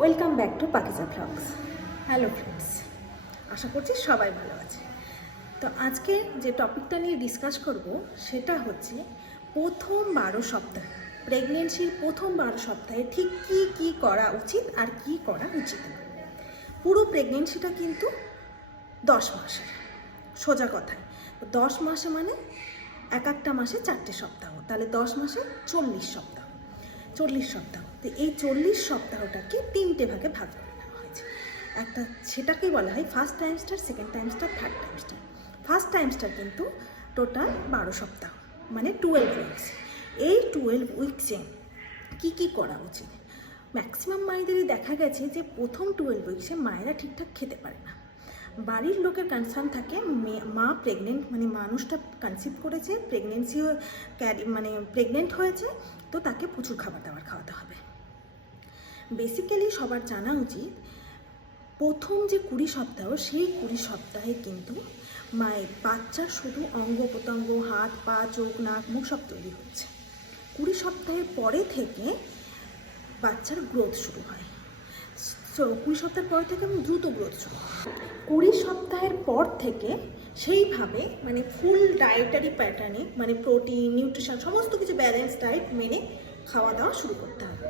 Welcome back to Pakiza vlogs hello friends আশা করছি সবাই ভালো আছে। তো আজকে যে টপিকটা নিয়ে ডিসকাস করব, সেটা হচ্ছে প্রথম বারো সপ্তাহ। প্রেগনেন্সির প্রথম বারো সপ্তাহে ঠিক কি কি করা উচিত আর কি করা উচিত পুরো প্রেগনেন্সিটা কিন্তু দশ মাসের, সোজা কথায়। দশ মাসে মানে এক একটা মাসে চারটে সপ্তাহ, তাহলে দশ মাসে চল্লিশ সপ্তাহ চল্লিশ সপ্তাহ। তো এই চল্লিশ সপ্তাহটাকে তিনটে ভাগে ভাগ হয়েছে। একটা সেটাকেই বলা হয় first trimester second trimester third trimester first trimester কিন্তু টোটাল বারো সপ্তাহ মানে টুয়েলভ উইকস এই টুয়েলভ উইকসে কী কী করা উচিত? ম্যাক্সিমাম মায়েদেরই দেখা গেছে যে প্রথম টুয়েলভ উইকসে মায়েরা ঠিকঠাক খেতে পারে না। বাড়ির লোকের কনসার্ন থাকে, মে- প্রেগনেন্ট মানে মানুষটা কনসিভ করেছে প্রেগনেন্সি ক্যারি মানে প্রেগনেন্ট হয়েছে, তো তাকে প্রচুর খাবার দাবার খাওয়াতে হবে। বেসিক্যালি সবার জানা উচিত, প্রথম যে কুড়ি সপ্তাহ, সেই কুড়ি সপ্তাহে কিন্তু মায়ের বাচ্চার শুধু অঙ্গ প্রত্যঙ্গ, হাত, পা, চোখ, নাক, মুখ সব তৈরি হচ্ছে। কুড়ি সপ্তাহের পরে থেকে বাচ্চার গ্রোথ শুরু হয়। কুড়ি সপ্তাহের পর থেকে আমি দ্রুত গ্রোথ শুরু কুড়ি সপ্তাহের পর থেকে সেইভাবে মানে ফুল ডায়েটারি প্যাটার্নে মানে প্রোটিন নিউট্রিশন সমস্ত কিছু ব্যালেন্স ডায়েট মেনে খাওয়া দাওয়া শুরু করতে হবে।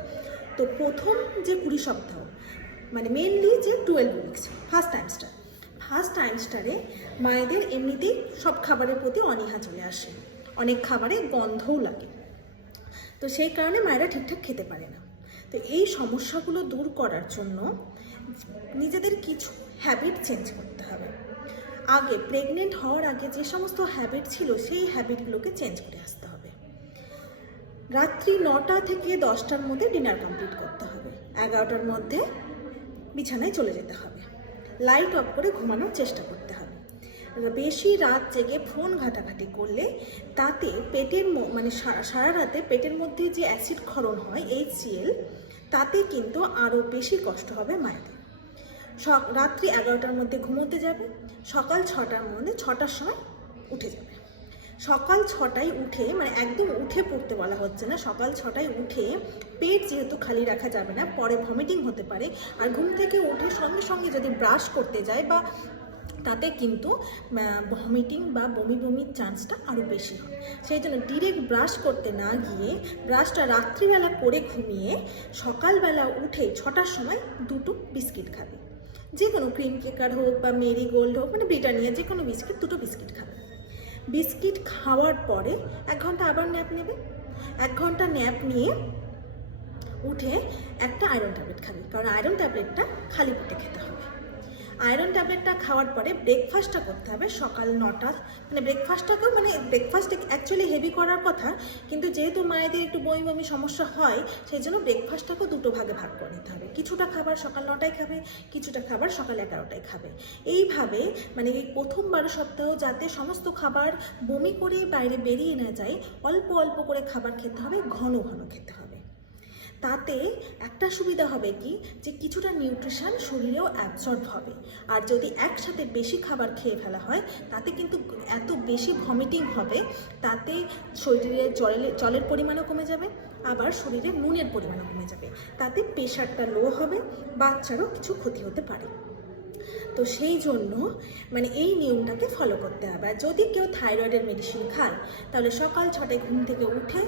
তো প্রথম যে কুড়ি সপ্তাহ মানে মেনলি যে twelve weeks first trimester first টাইমস্টারে মায়েদের এমনিতেই সব খাবারের প্রতি অনীহা চলে আসে। অনেক খাবারে গন্ধও লাগে। তো সেই কারণে মায়েরা ঠিকঠাক খেতে পারে না। তো এই সমস্যাগুলো দূর করার জন্য নিজেদের কিছু হ্যাবিট চেঞ্জ করতে হবে। আগে প্রেগনেন্ট হওয়ার আগে যে সমস্ত হ্যাবিট ছিল, সেই হ্যাবিটগুলোকে চেঞ্জ করে আসতে হবে রাত্রি নটা থেকে দশটার মধ্যে ডিনার কমপ্লিট করতে হবে। এগারোটার মধ্যে বিছানায় চলে যেতে হবে। লাইট অফ করে ঘুমানোর চেষ্টা করতে হবে। বেশি রাত জেগে ফোন ঘাটাঘাটি করলে তাতে পেটের মানে সারা রাতে পেটের মধ্যে যে অ্যাসিড ক্ষরণ হয় এইচসিএল তাতে কিন্তু আরও বেশি কষ্ট হবে মায়েদের রাত্রি এগারোটার মধ্যে ঘুমোতে যাবে, সকাল ছটার মধ্যে ছটার সময় উঠে যাবে। সকাল ছটায় উঠে মানে একদম উঠে পড়তে বলা হচ্ছে না, সকাল ছটায় উঠে পেট যেহেতু খালি রাখা যাবে না, পরে ভমিটিং হতে পারে। আর ঘুম থেকে উঠে সঙ্গে সঙ্গে যদি ব্রাশ করতে যায় বা তাতে কিন্তু ভমিটিং বা বমি বমির চান্সটা আরও বেশি হয়। সেই জন্য ডিরেক্ট ব্রাশ করতে না গিয়ে ব্রাশটা রাত্রিবেলা করে ঘুমিয়ে সকালবেলা উঠে ছটার সময় দুটো বিস্কিট খাবে। যে কোনো ক্রিম কেকার হোক বা মেরি গোল্ড হোক মানে ব্রিটানিয়া যে কোনো বিস্কিট দুটো বিস্কিট খাবে। বিস্কিট খাওয়ার পরে এক ঘণ্টা আবার ন্যাপ নেবে। এক ঘণ্টা ন্যাপ নিয়ে উঠে একটা আয়রন ট্যাবলেট খাবে, কারণ আয়রন ট্যাবলেটটা খালি পেটে খেতে হবে। আয়রন ট্যাবলেটটা খাওয়ার পরে ব্রেকফাস্টটা করতে হবে সকাল নটা মানে ব্রেকফাস্টটাকেও মানে ব্রেকফাস্ট অ্যাকচুয়ালি হেভি করার কথা, কিন্তু যেহেতু মায়েদের একটু বমি বমি সমস্যা হয় সেই জন্য ব্রেকফাস্টটাকেও দুটো ভাগে ভাগ করে নিতে হবে। কিছুটা খাবার সকাল নটায় খাবে, কিছুটা খাবার সকাল এগারোটায় খাবে। এইভাবে মানে এই প্রথম বারো সপ্তাহ যাতে সমস্ত খাবার বমি করে বাইরে বেরিয়ে না যায়, অল্প অল্প করে খাবার খেতে হবে, ঘন ঘন খেতে হবে। তাতে একটা সুবিধা হবে কি? যে কিছুটা নিউট্রিশন শরীরেও অ্যাবসর্ব হবে। আর যদি একসাথে বেশি খাবার খেয়ে ফেলা হয়, তাতে কিন্তু এত বেশি ভমিটিং হবে, তাতে শরীরে জলের জলের পরিমাণও কমে যাবে, আবার শরীরে নুনের পরিমাণও কমে যাবে। তাতে প্রেশারটা লো হবে, বাচ্চারও কিছু ক্ষতি হতে পারে। তো সেই জন্য মানে এই নিয়মটাকে ফলো করতে হবে। আর যদি কেউ থাইরয়েডের মেডিসিন খায়, তাহলে সকাল ছটায় ঘুম থেকে উঠে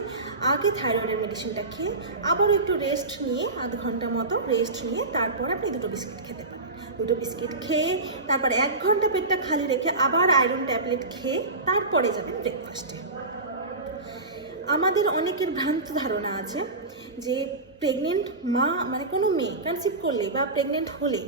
আগে থাইরয়েডের মেডিসিনটা খেয়ে আবারও একটু রেস্ট নিয়ে, আধ ঘণ্টা মতো রেস্ট নিয়ে তারপর আপনি দুটো বিস্কিট খেতে পারেন। দুটো বিস্কিট খেয়ে তারপর এক ঘণ্টা পেটটা খালি রেখে আবার আয়রন ট্যাবলেট খেয়ে তারপরে যাবেন ব্রেকফাস্টে আমাদের অনেকের ভ্রান্ত ধারণা আছে যে প্রেগনেন্ট মা মানে কোনো মেয়ে কনসিভ করলে বা প্রেগনেন্ট হলে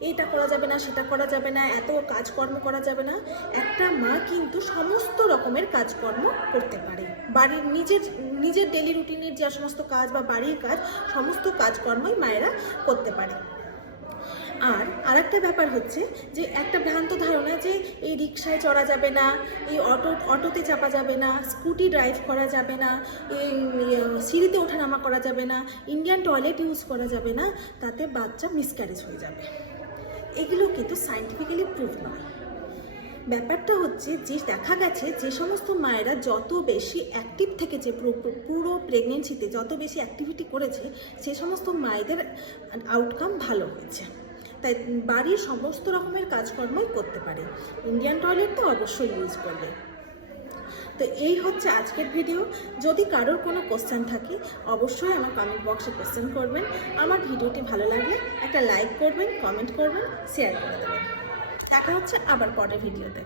এটা করা যাবে না, সেটা করা যাবে না, এত কাজকর্ম করা যাবে না। একটা মা কিন্তু সমস্ত রকমের কাজকর্ম করতে পারে। বাড়ির নিজের নিজের ডেলি রুটিনের যে সমস্ত কাজ বা বাড়ির কাজ, সমস্ত কাজকর্মই মায়েরা করতে পারে। আর আরেকটা ব্যাপার হচ্ছে যে, একটা ভ্রান্ত ধারণা যে, এই রিক্সায় চড়া যাবে না, এই অটো, অটোতে চাপা যাবে না, স্কুটি ড্রাইভ করা যাবে না, এই সিঁড়িতে ওঠানামা করা যাবে না ইন্ডিয়ান টয়লেট ইউজ করা যাবে না, তাতে বাচ্চা মিসক্যারেজ হয়ে যাবে। এগুলো কিন্তু সায়েন্টিফিক্যালি প্রুফ নয় ব্যাপারটা হচ্ছে, যে দেখা গেছে, যে সমস্ত মায়েরা যত বেশি অ্যাক্টিভ থেকেছে পুরো- পুরো- পুরো প্রেগনেন্সিতে যত বেশি অ্যাক্টিভিটি করেছে, সে সমস্ত মায়েদের আউটকাম ভালো হয়েছে। তাই বাড়ির সমস্ত রকমের কাজকর্মই করতে পারে। ইন্ডিয়ান টয়লেট তো অবশ্যই ইউজ করবে। তো এই হচ্ছে আজকের ভিডিও যদি কারোর কোনো কোশ্চেন থাকে, অবশ্যই আমার কমেন্ট বক্সে কোশ্চেন করবেন। আমার ভিডিওটি ভালো লাগলে একটা লাইক করবেন কমেন্ট করবেন শেয়ার করে দেবেন। দেখা হচ্ছে আবার পরের ভিডিওতে